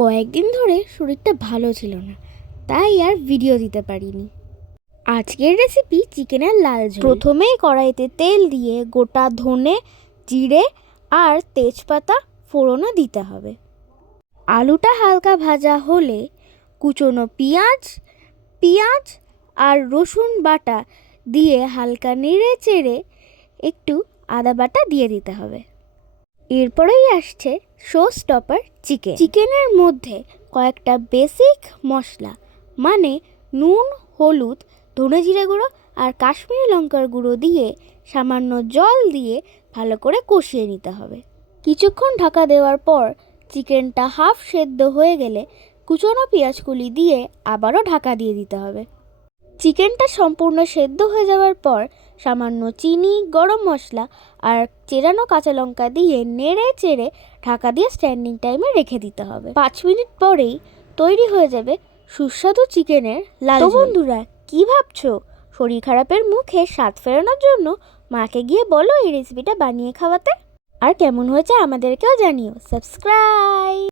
কয়েকদিন ধরে শরীরটা ভালো ছিল না, তাই আর ভিডিও দিতে পারিনি। আজকের রেসিপি চিকেনের লাল ঝোল। প্রথমেই কড়াইতে তেল দিয়ে গোটা ধনে, জিরে আর তেজপাতা ফোড়নে দিতে হবে। আলুটা হালকা ভাজা হলে কুচনো পেঁয়াজ আর রসুন বাটা দিয়ে হালকা নেড়ে চেড়ে একটু আদা বাটা দিয়ে দিতে হবে। এরপরেই আসছে শো স্টপার চিকেনের মধ্যে কয়েকটা বেসিক মশলা মানে নুন, হলুদ, ধনে জিরে গুঁড়ো আর কাশ্মীরি লঙ্কার গুঁড়ো দিয়ে সামান্য জল দিয়ে ভালো করে কষিয়ে নিতে হবে। কিছুক্ষণ ঢাকা দেওয়ার পর চিকেনটা হাফ সেদ্ধ হয়ে গেলে কুচনো পেঁয়াজকুলি দিয়ে আবারও ঢাকা দিয়ে দিতে হবে। চিকেনটা সম্পূর্ণ সেদ্ধ হয়ে যাওয়ার পর সামান্য চিনি, গরম মশলা আর চেরানো কাঁচা লঙ্কা দিয়ে নেড়ে চেড়ে ঢাকা দিয়ে স্ট্যান্ডিং টাইমে রেখে দিতে হবে। 5 মিনিট পরেই তৈরি হয়ে যাবে সুস্বাদু চিকেনের লাল ঝোল। বন্ধুরা, কি ভাবছো? শরীর খারাপের মুখে স্বাদ ফেরানোর জন্য মাকে গিয়ে বলো এই রেসিপিটা বানিয়ে খাওয়াতে। আর কেমন হয়েছে আমাদেরকেও জানিও। সাবস্ক্রাইব।